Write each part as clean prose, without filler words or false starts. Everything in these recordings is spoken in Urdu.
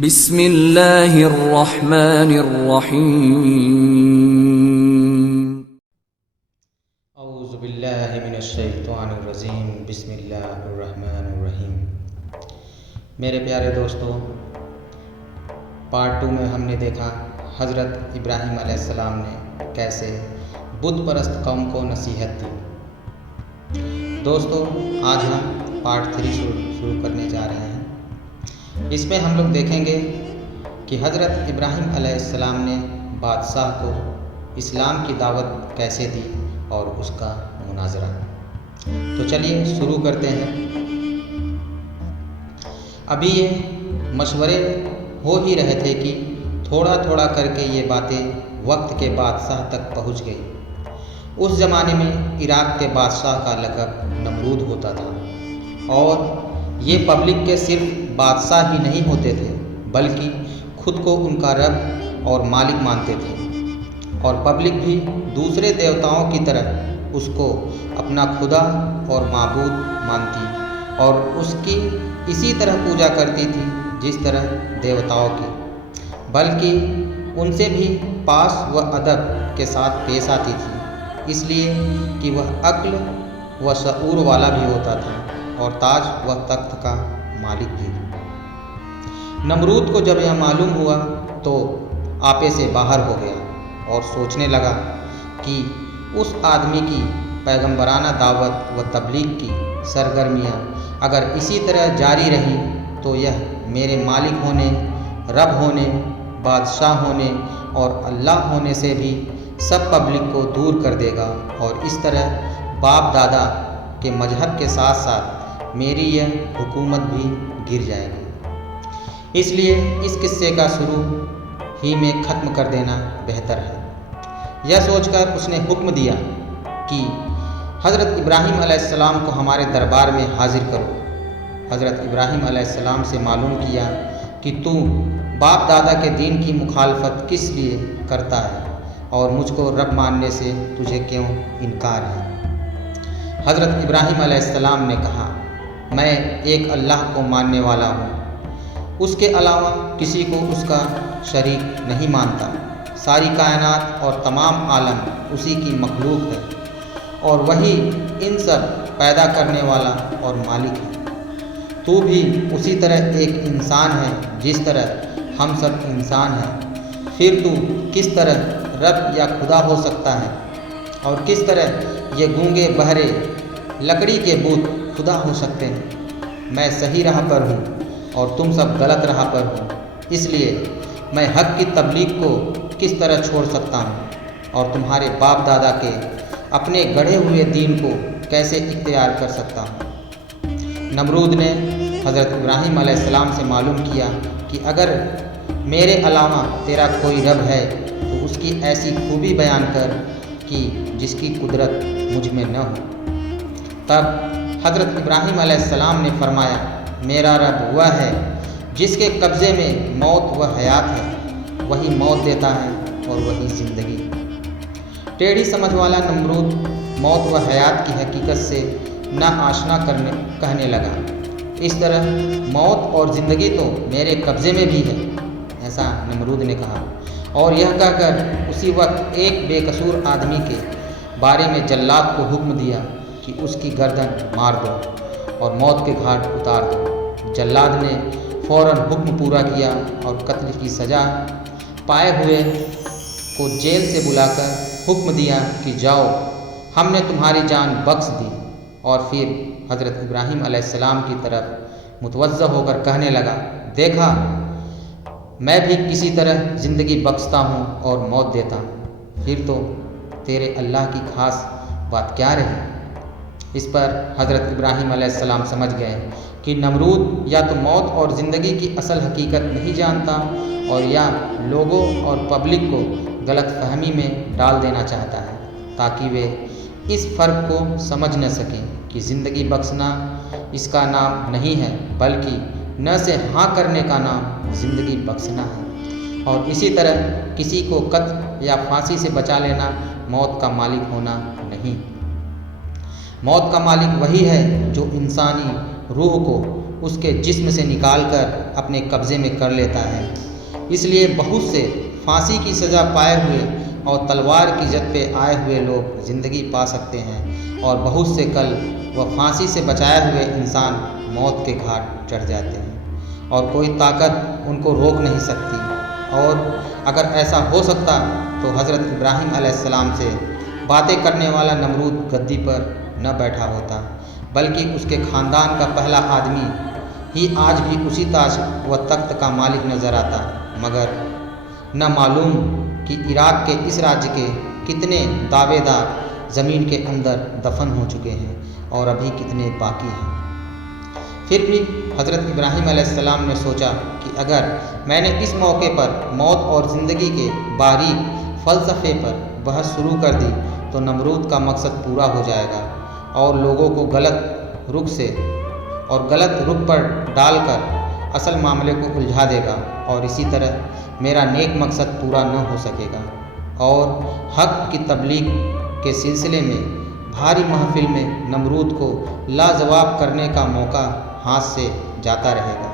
بسم اللہ الرحمن الرحیم اعوذ باللہ من الشیطان الرجیم بسم اللہ الرحمن الرحیم۔ میرے پیارے دوستو، پارٹ 2 میں ہم نے دیکھا حضرت ابراہیم علیہ السلام نے کیسے بت پرست قوم کو نصیحت دی۔ دوستو، آج ہم پارٹ 3 شروع کرنے جا رہے ہیں۔ اس میں ہم لوگ دیکھیں گے کہ حضرت ابراہیم علیہ السلام نے بادشاہ کو اسلام کی دعوت کیسے دی اور اس کا مناظرہ۔ تو چلیے شروع کرتے ہیں۔ ابھی یہ مشورے ہو ہی رہے تھے کہ تھوڑا تھوڑا کر کے یہ باتیں وقت کے بادشاہ تک پہنچ گئی۔ اس زمانے میں عراق کے بادشاہ کا لقب نمرود ہوتا تھا، اور یہ پبلک کے صرف بادشاہ ہی نہیں ہوتے تھے بلکہ خود کو ان کا رب اور مالک مانتے تھے، اور پبلک بھی دوسرے دیوتاؤں کی طرح اس کو اپنا خدا اور معبود مانتی اور اس کی اسی طرح پوجا کرتی تھی جس طرح دیوتاؤں کی، بلکہ ان سے بھی پاس و ادب کے ساتھ پیش آتی تھی، اس لیے کہ وہ عقل و شعور والا بھی ہوتا تھا اور تاج و تخت کا مالک بھی۔ نمرود کو جب یہ معلوم ہوا تو آپے سے باہر ہو گیا اور سوچنے لگا کہ اس آدمی کی پیغمبرانہ دعوت و تبلیغ کی سرگرمیاں اگر اسی طرح جاری رہیں تو یہ میرے مالک ہونے، رب ہونے، بادشاہ ہونے اور اللہ ہونے سے بھی سب پبلک کو دور کر دے گا، اور اس طرح باپ دادا کے مذہب کے ساتھ ساتھ میری یہ حکومت بھی گر جائے گی۔ اس لیے اس قصے کا شروع ہی میں ختم کر دینا بہتر ہے۔ یہ سوچ کر اس نے حکم دیا کہ حضرت ابراہیم علیہ السلام کو ہمارے دربار میں حاضر کرو۔ حضرت ابراہیم علیہ السلام سے معلوم کیا کہ تو باپ دادا کے دین کی مخالفت کس لیے کرتا ہے اور مجھ کو رب ماننے سے تجھے کیوں انکار ہے۔ حضرت ابراہیم علیہ السلام نے کہا، میں ایک اللہ کو ماننے والا ہوں، اس کے علاوہ کسی کو اس کا شریک نہیں مانتا۔ ساری کائنات اور تمام عالم اسی کی مخلوق ہے، اور وہی ان سب پیدا کرنے والا اور مالک ہے۔ تو بھی اسی طرح ایک انسان ہے جس طرح ہم سب انسان ہیں، پھر تو کس طرح رب یا خدا ہو سکتا ہے، اور کس طرح یہ گونگے بہرے لکڑی کے بت خدا ہو سکتے ہیں؟ میں صحیح راہ پر ہوں اور تم سب غلط راہ پر ہو، اس لیے میں حق کی تبلیغ کو کس طرح چھوڑ سکتا ہوں اور تمہارے باپ دادا کے اپنے گڑھے ہوئے دین کو کیسے اختیار کر سکتا ہوں۔ نمرود نے حضرت ابراہیم علیہ السلام سے معلوم کیا کہ اگر میرے علاوہ تیرا کوئی رب ہے تو اس کی ایسی خوبی بیان کر کہ جس کی قدرت مجھ میں نہ ہو۔ تب حضرت ابراہیم علیہ السلام نے فرمایا، میرا رب وہ ہے جس کے قبضے میں موت و حیات ہے، وہی موت دیتا ہے اور وہی زندگی۔ ٹیڑھی سمجھ والا نمرود موت و حیات کی حقیقت سے نا آشنا کہنے لگا، اس طرح موت اور زندگی تو میرے قبضے میں بھی ہے، ایسا نمرود نے کہا، اور یہ کہہ کر اسی وقت ایک بے قصور آدمی کے بارے میں جلاد کو حکم دیا کہ اس کی گردن مار دو اور موت کے گھاٹ اتار دو۔ جلاد نے فوراً حکم پورا کیا اور قتل کی سزا پائے ہوئے کو جیل سے بلا کر حکم دیا کہ جاؤ، ہم نے تمہاری جان بخش دی، اور پھر حضرت ابراہیم علیہ السلام کی طرف متوجہ ہو کر کہنے لگا، دیکھا میں بھی کسی طرح زندگی بخشتا ہوں اور موت دیتا ہوں، پھر تو تیرے اللہ کی خاص بات کیا رہی؟ اس پر حضرت ابراہیم علیہ السلام سمجھ گئے کہ نمرود یا تو موت اور زندگی کی اصل حقیقت نہیں جانتا، اور یا لوگوں اور پبلک کو غلط فہمی میں ڈال دینا چاہتا ہے تاکہ وہ اس فرق کو سمجھ نہ سکیں کہ زندگی بخشنا اس کا نام نہیں ہے بلکہ نہ سے ہاں کرنے کا نام زندگی بخشنا ہے، اور اسی طرح کسی کو قتل یا پھانسی سے بچا لینا موت کا مالک ہونا نہیں۔ موت کا مالک وہی ہے جو انسانی روح کو اس کے جسم سے نکال کر اپنے قبضے میں کر لیتا ہے۔ اس لیے بہت سے پھانسی کی سزا پائے ہوئے اور تلوار کی جد پہ آئے ہوئے لوگ زندگی پا سکتے ہیں، اور بہت سے کل وہ پھانسی سے بچائے ہوئے انسان موت کے گھاٹ چڑھ جاتے ہیں، اور کوئی طاقت ان کو روک نہیں سکتی۔ اور اگر ایسا ہو سکتا تو حضرت ابراہیم علیہ السلام سے باتیں کرنے والا نمرود گدی پر نہ بیٹھا ہوتا، بلکہ اس کے خاندان کا پہلا آدمی ہی آج بھی اسی تاج و تخت کا مالک نظر آتا، مگر نہ معلوم کہ عراق کے اس راجیہ کے کتنے دعوے دار زمین کے اندر دفن ہو چکے ہیں اور ابھی کتنے باقی ہیں۔ پھر بھی حضرت ابراہیم علیہ السلام نے سوچا کہ اگر میں نے اس موقع پر موت اور زندگی کے باریک فلسفے پر بحث شروع کر دی تو نمرود کا مقصد پورا ہو جائے گا اور لوگوں کو غلط رخ پر ڈال کر اصل معاملے کو الجھا دے گا، اور اسی طرح میرا نیک مقصد پورا نہ ہو سکے گا، اور حق کی تبلیغ کے سلسلے میں بھاری محفل میں نمرود کو لاجواب کرنے کا موقع ہاتھ سے جاتا رہے گا،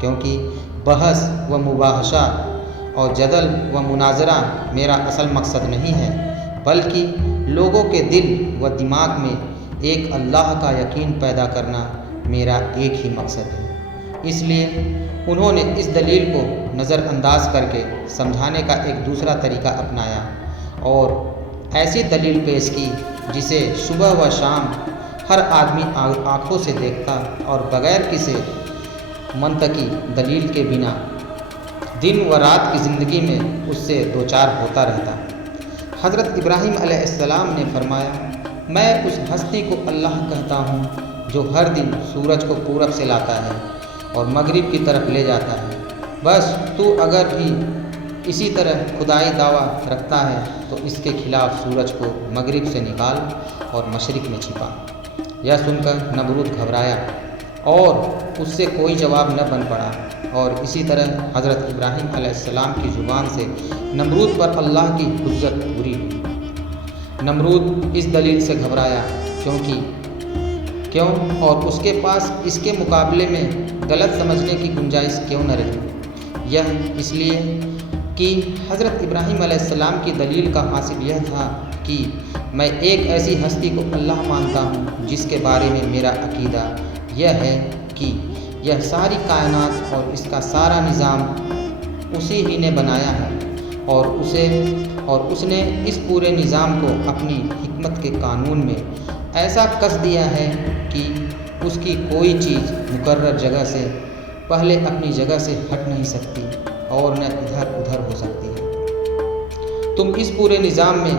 کیونکہ بحث و مباحثہ اور جدل و مناظرہ میرا اصل مقصد نہیں ہے، بلکہ لوگوں کے دل و دماغ میں ایک اللہ کا یقین پیدا کرنا میرا ایک ہی مقصد ہے۔ اس لیے انہوں نے اس دلیل کو نظر انداز کر کے سمجھانے کا ایک دوسرا طریقہ اپنایا اور ایسی دلیل پیش کی جسے صبح و شام ہر آدمی آنکھوں سے دیکھتا اور بغیر کسی منطقی دلیل کے بنا دن و رات کی زندگی میں اس سے دوچار ہوتا رہتا۔ حضرت ابراہیم علیہ السلام نے فرمایا، میں اس ہستی کو اللہ کہتا ہوں جو ہر دن سورج کو پورب سے لاتا ہے اور مغرب کی طرف لے جاتا ہے۔ بس تو اگر بھی اسی طرح خدائی دعویٰ رکھتا ہے تو اس کے خلاف سورج کو مغرب سے نکال اور مشرق میں چھپا۔ یہ سن کر نمرود گھبرایا اور اس سے کوئی جواب نہ بن پڑا، اور اسی طرح حضرت ابراہیم علیہ السلام کی زبان سے نمرود پر اللہ کی حجت پوری ہوئی۔ نمرود اس دلیل سے گھبرایا کیوں اور اس کے پاس اس کے مقابلے میں غلط سمجھنے کی گنجائش کیوں نہ رہی؟ یہ اس لیے کہ حضرت ابراہیم علیہ السلام کی دلیل کا حاصل یہ تھا کہ میں ایک ایسی ہستی کو اللہ مانتا ہوں جس کے بارے میں میرا عقیدہ یہ ہے کہ یہ ساری کائنات اور اس کا سارا نظام اسی ہی نے بنایا ہے، اور اس نے اس پورے نظام کو اپنی حکمت کے قانون میں ایسا کس دیا ہے کہ اس کی کوئی چیز مقرر جگہ سے پہلے اپنی جگہ سے ہٹ نہیں سکتی اور نہ ادھر ادھر ہو سکتی ہے۔ تم اس پورے نظام میں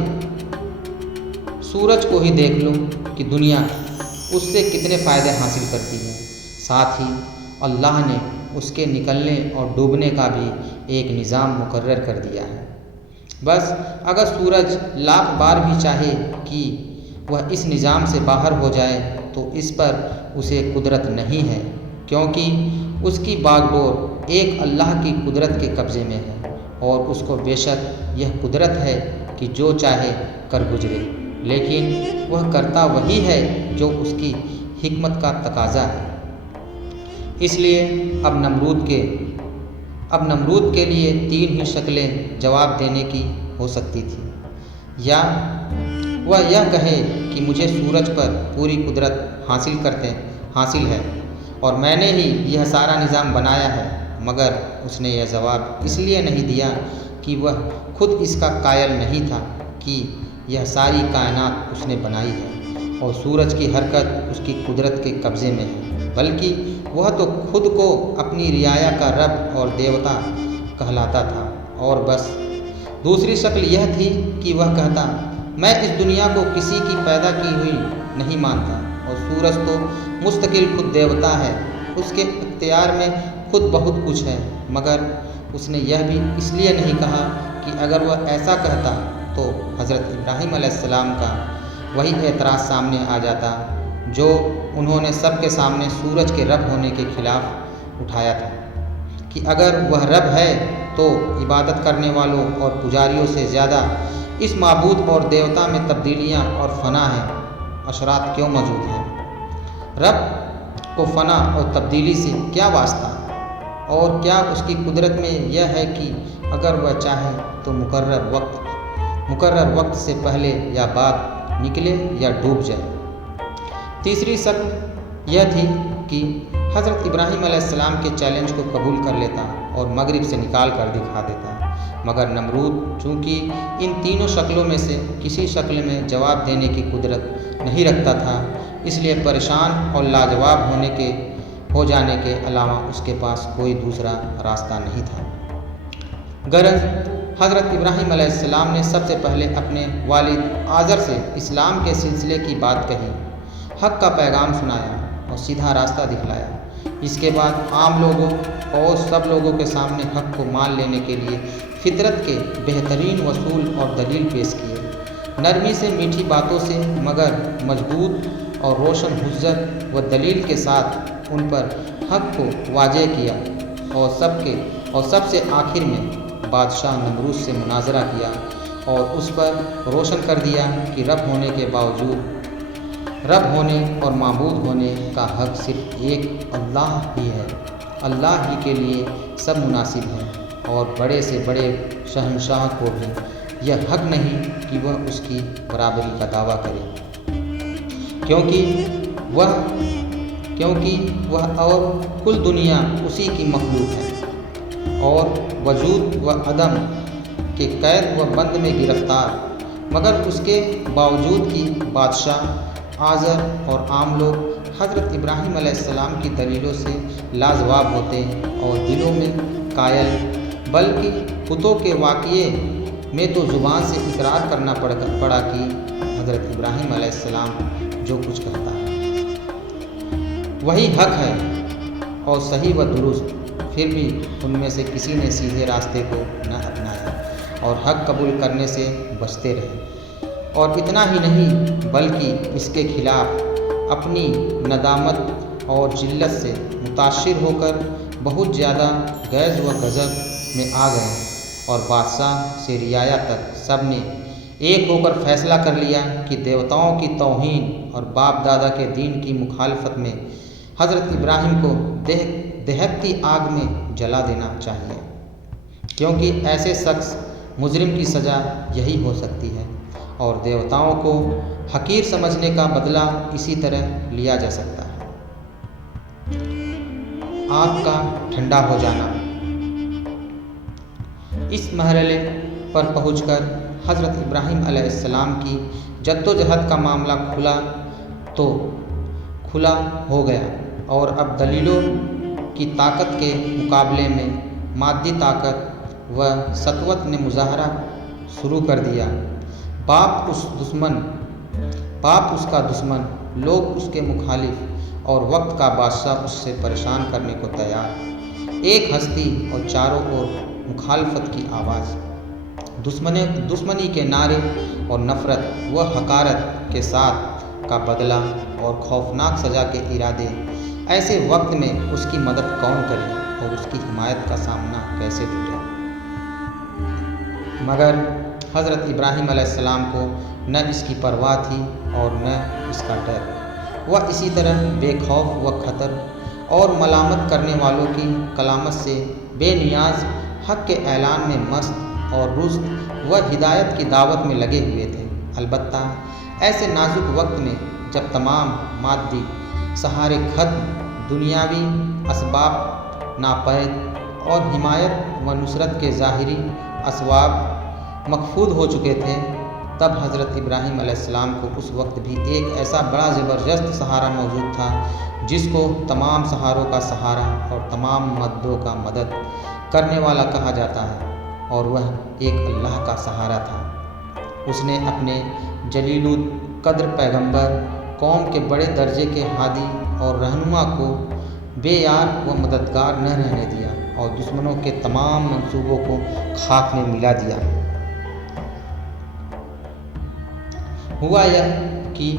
سورج کو ہی دیکھ لو کہ دنیا اس سے کتنے فائدے حاصل کرتی ہے، ساتھ ہی اللہ نے اس کے نکلنے اور ڈوبنے کا بھی ایک نظام مقرر کر دیا ہے۔ بس اگر سورج لاکھ بار بھی چاہے کہ وہ اس نظام سے باہر ہو جائے تو اس پر اسے قدرت نہیں ہے، کیونکہ اس کی باغ ڈور ایک اللہ کی قدرت کے قبضے میں ہے، اور اس کو بے شک یہ قدرت ہے کہ جو چاہے کر گزرے، لیکن وہ کرتا وہی ہے جو اس کی حکمت کا تقاضا ہے۔ اس لیے اب نمرود کے لیے تین ہی شکلیں جواب دینے کی ہو سکتی تھی، یا وہ یہ کہے کہ مجھے سورج پر پوری قدرت حاصل ہے اور میں نے ہی یہ سارا نظام بنایا ہے، مگر اس نے یہ جواب اس لیے نہیں دیا کہ وہ خود اس کا قائل نہیں تھا کہ یہ ساری کائنات اس نے بنائی ہے اور سورج کی حرکت اس کی قدرت کے قبضے میں ہے، بلکہ وہ تو خود کو اپنی رعایا کا رب اور دیوتا کہلاتا تھا، اور بس دوسری شکل یہ تھی کہ وہ کہتا، میں اس دنیا کو کسی کی پیدا کی ہوئی نہیں مانتا، اور سورج تو مستقل خود دیوتا ہے، اس کے اختیار میں خود بہت کچھ ہے۔ مگر اس نے یہ بھی اس لیے نہیں کہا کہ اگر وہ ایسا کہتا تو حضرت ابراہیم علیہ السلام کا وہی اعتراض سامنے آ جاتا جو انہوں نے سب کے سامنے سورج کے رب ہونے کے خلاف اٹھایا تھا، کہ اگر وہ رب ہے تو عبادت کرنے والوں اور پجاریوں سے زیادہ اس معبود اور دیوتا میں تبدیلیاں اور فنا ہیں، اثرات کیوں موجود ہیں؟ کو فنا اور تبدیلی سے کیا واسطہ؟ اور کیا اس کی قدرت میں یہ ہے کہ اگر وہ چاہے تو مقرر وقت سے پہلے یا بعد نکلے یا ڈوب جائے؟ تیسری شک یہ تھی کہ حضرت ابراہیم علیہ السلام کے چیلنج کو قبول کر لیتا اور مغرب سے نکال کر دکھا دیتا، مگر نمرود چونکہ ان تینوں شکلوں میں سے کسی شکل میں جواب دینے کی قدرت نہیں رکھتا تھا، اس لیے پریشان اور لاجواب ہو جانے کے علاوہ اس کے پاس کوئی دوسرا راستہ نہیں تھا۔ غرض حضرت ابراہیم علیہ السلام نے سب سے پہلے اپنے والد آزر سے اسلام کے سلسلے کی بات کہی، حق کا پیغام سنایا اور سیدھا راستہ دکھلایا۔ اس کے بعد عام لوگوں اور سب لوگوں کے سامنے حق کو مان لینے کے لیے فطرت کے بہترین اصول اور دلیل پیش کیے، نرمی سے، میٹھی باتوں سے، مگر مضبوط اور روشن حجت و دلیل کے ساتھ ان پر حق کو واضح کیا، اور سب سے آخر میں بادشاہ نمرود سے مناظرہ کیا اور اس پر روشن کر دیا کہ رب ہونے کے باوجود رب ہونے اور معبود ہونے کا حق صرف ایک اللہ ہی ہے، اللہ ہی کے لیے سب مناسب ہیں، اور بڑے سے بڑے شہنشاہ کو بھی یہ حق نہیں کہ وہ اس کی برابری کا دعویٰ کرے، کیونکہ وہ اور کل دنیا اسی کی مخلوق ہے اور وجود و عدم کے قید و بند میں گرفتار، مگر اس کے باوجود کہ بادشاہ آزر اور عام لوگ حضرت ابراہیم علیہ السلام کی دلیلوں سے لاجواب ہوتے اور دلوں میں قائل، بلکہ بتوں کے واقعے میں تو زبان سے اقرار کرنا پڑا کہ حضرت ابراہیم علیہ السلام جو کچھ کہتا ہے وہی حق ہے اور صحیح و درست، پھر بھی ان میں سے کسی نے سیدھے راستے کو نہ اپنایا اور حق قبول کرنے سے بچتے رہے، اور اتنا ہی نہیں بلکہ اس کے خلاف اپنی ندامت اور ذلت سے متاثر ہو کر بہت زیادہ غیظ و غضب میں آ گئے، اور بادشاہ سے رعایا تک سب نے ایک ہو کر فیصلہ کر لیا کہ دیوتاؤں کی توہین اور باپ دادا کے دین کی مخالفت میں حضرت ابراہیم کو دہکتی آگ میں جلا دینا چاہیے، کیونکہ ایسے شخص مجرم کی سزا یہی ہو سکتی ہے، اور دیوتاؤں کو حقیر سمجھنے کا بدلہ اسی طرح لیا جا سکتا ہے۔ آگ کا ٹھنڈا ہو جانا۔ اس مرحلے پر پہنچ کر حضرت ابراہیم علیہ السلام کی جدوجہد کا معاملہ کھلا ہو گیا، اور اب دلیلوں کی طاقت کے مقابلے میں مادی طاقت و سطوت نے مظاہرہ شروع کر دیا۔ باپ اس کا دشمن، لوگ اس کے مخالف، اور وقت کا بادشاہ اس سے پریشان کرنے کو تیار، ایک ہستی اور چاروں اور مخالفت کی آواز، دشمنی کے نعرے اور نفرت و حقارت کے ساتھ کا بدلہ اور خوفناک سزا کے ارادے۔ ایسے وقت میں اس کی مدد کون کرے اور اس کی حمایت کا سامنا کیسے ٹوٹے؟ مگر حضرت ابراہیم علیہ السلام کو نہ اس کی پرواہ تھی اور نہ اس کا ڈر، وہ اسی طرح بے خوف و خطر اور ملامت کرنے والوں کی کلامت سے بے نیاز حق کے اعلان میں مست اور رشد و ہدایت کی دعوت میں لگے ہوئے تھے۔ البتہ ایسے نازک وقت میں جب تمام مادی سہارے ختم، دنیاوی اسباب ناپید اور حمایت و نصرت کے ظاہری اسباب مفقود ہو چکے تھے، تب حضرت ابراہیم علیہ السلام کو اس وقت بھی ایک ایسا بڑا زبردست سہارا موجود تھا جس کو تمام سہاروں کا سہارا اور تمام مددوں کا مدد کرنے والا کہا جاتا ہے، اور وہ ایک اللہ کا سہارا تھا۔ اس نے اپنے جلیل القدر پیغمبر، قوم کے بڑے درجے کے ہادی اور رہنما کو بے یار و مددگار نہ رہنے دیا اور دشمنوں کے تمام منصوبوں کو خاک میں ملا دیا۔ ہوا یہ کہ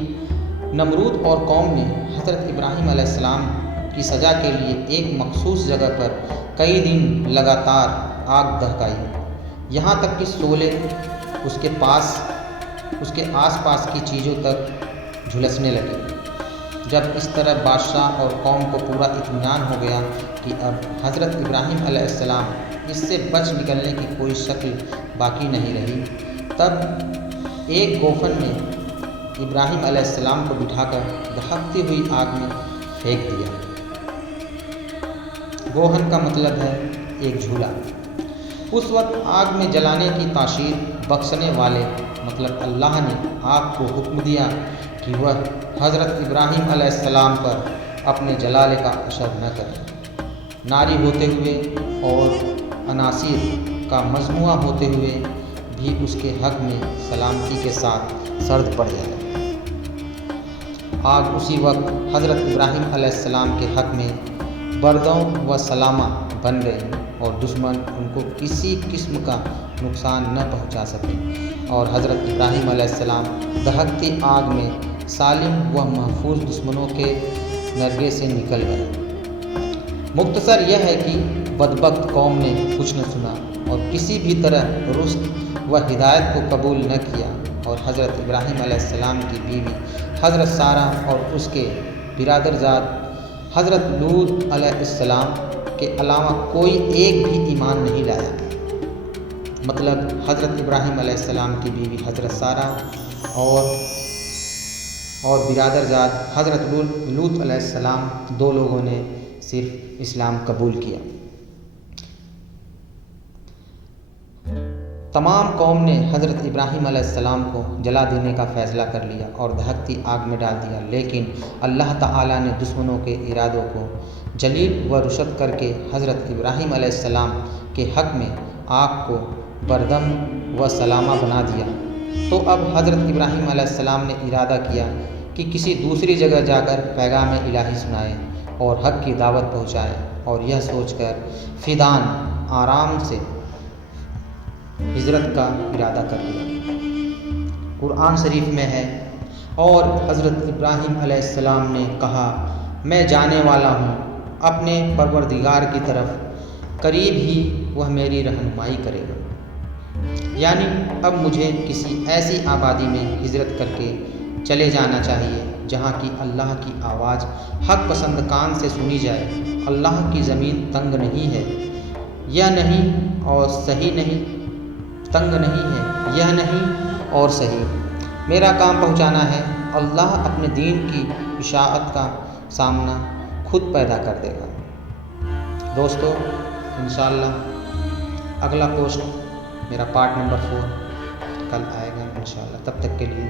نمرود اور قوم نے حضرت ابراہیم علیہ السلام کی سزا کے لیے ایک مخصوص جگہ پر کئی دن لگاتار آگ دہکائی، یہاں تک کہ شعلے اس کے آس پاس کی چیزوں تک جھلسنے لگے۔ جب اس طرح بادشاہ اور قوم کو پورا اطمینان ہو گیا کہ اب حضرت ابراہیم علیہ السلام اس سے بچ نکلنے کی کوئی شکل باقی نہیں رہی، تب ایک گوفن میں ابراہیم علیہ السلام کو بٹھا کر دہکتی ہوئی آگ میں پھینک دیا۔ گوہن کا مطلب ہے ایک جھولا۔ اس وقت آگ میں جلانے کی تاشیر بخشنے والے مطلب اللہ نے آگ کو حکم دیا کہ وہ حضرت ابراہیم علیہ السلام پر اپنے جلالے کا اثر نہ کرے۔ ناری ہوتے ہوئے اور عناصر کا مجموعہ ہوتے ہوئے بھی اس کے حق میں سلامتی کے ساتھ سرد پڑ جائے۔ آگ اسی وقت حضرت ابراہیم علیہ السلام کے حق میں بردوں و سلامہ بن گئی اور دشمن ان کو کسی قسم کا نقصان نہ پہنچا سکے، اور حضرت ابراہیم علیہ السلام دہکتی آگ میں سالم و محفوظ دشمنوں کے نرغے سے نکل گئے۔ مختصر یہ ہے کہ بدبخت قوم نے کچھ نہ سنا اور کسی بھی طرح رشد و ہدایت کو قبول نہ کیا، اور حضرت ابراہیم علیہ السلام کی بیوی حضرت سارہ اور اس کے برادرزاد حضرت لوط علیہ السلام کے علاوہ کوئی ایک بھی ایمان نہیں لایا۔ مطلب حضرت ابراہیم علیہ السلام کی بیوی حضرت سارہ اور برادرزاد حضرت لوط علیہ السلام، دو لوگوں نے صرف اسلام قبول کیا۔ تمام قوم نے حضرت ابراہیم علیہ السلام کو جلا دینے کا فیصلہ کر لیا اور دہکتی آگ میں ڈال دیا، لیکن اللہ تعالیٰ نے دشمنوں کے ارادوں کو جلیل و رشد کر کے حضرت ابراہیم علیہ السلام کے حق میں آگ کو بردم و سلامہ بنا دیا۔ تو اب حضرت ابراہیم علیہ السلام نے ارادہ کیا کہ کسی دوسری جگہ جا کر پیغام الہی سنائے اور حق کی دعوت پہنچائے، اور یہ سوچ کر فدان آرام سے ہجرت کا ارادہ کر لیا۔ قرآن شریف میں ہے، اور حضرت ابراہیم علیہ السلام نے کہا، میں جانے والا ہوں اپنے پروردگار کی طرف، قریب ہی وہ میری رہنمائی کرے گا۔ یعنی اب مجھے کسی ایسی آبادی میں ہجرت کر کے چلے جانا چاہیے جہاں کی اللہ کی آواز حق پسند کان سے سنی جائے۔ اللہ کی زمین تنگ نہیں ہے، یہ نہیں اور صحیح نہیں، تنگ نہیں ہے یہ نہیں اور صحیح، میرا کام پہنچانا ہے۔ اللہ اپنے دین کی اشاعت کا سامنا خود پیدا کر دے گا۔ دوستو، انشاءاللہ اگلا پوسٹ میرا پارٹ نمبر 4 کل آئے گا انشاءاللہ۔ تب تک کے لیے